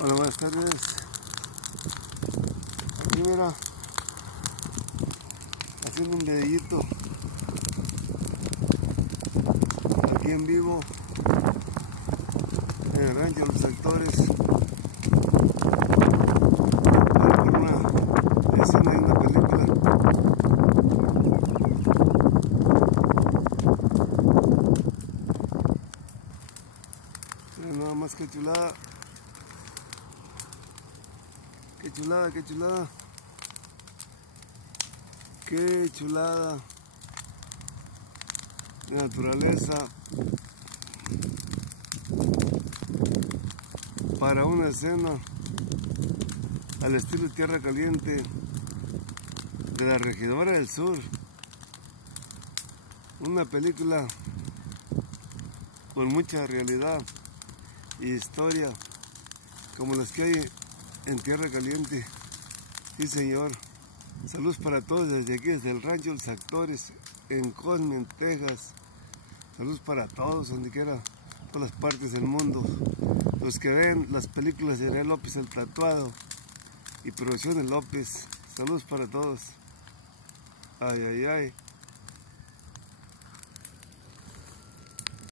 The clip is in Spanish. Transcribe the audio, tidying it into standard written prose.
Hola, buenas tardes. Aquí mira, haciendo un videíto aquí en vivo en el rancho Los Actores por una escena de una película. Mira nada más que chulada. Qué chulada, qué chulada. Qué chulada de naturaleza para una escena al estilo Tierra Caliente de La Regidora del Sur. Una película con mucha realidad y historia como las que hay en Tierra Caliente. Sí, señor. Saludos para todos desde aquí, desde el rancho Los Actores en Cosmen, Texas. Saludos para todos, donde quiera, todas las partes del mundo. Los que ven las películas de Ariel López el Tatuado y Producciones López. Saludos para todos. Ay, ay, ay.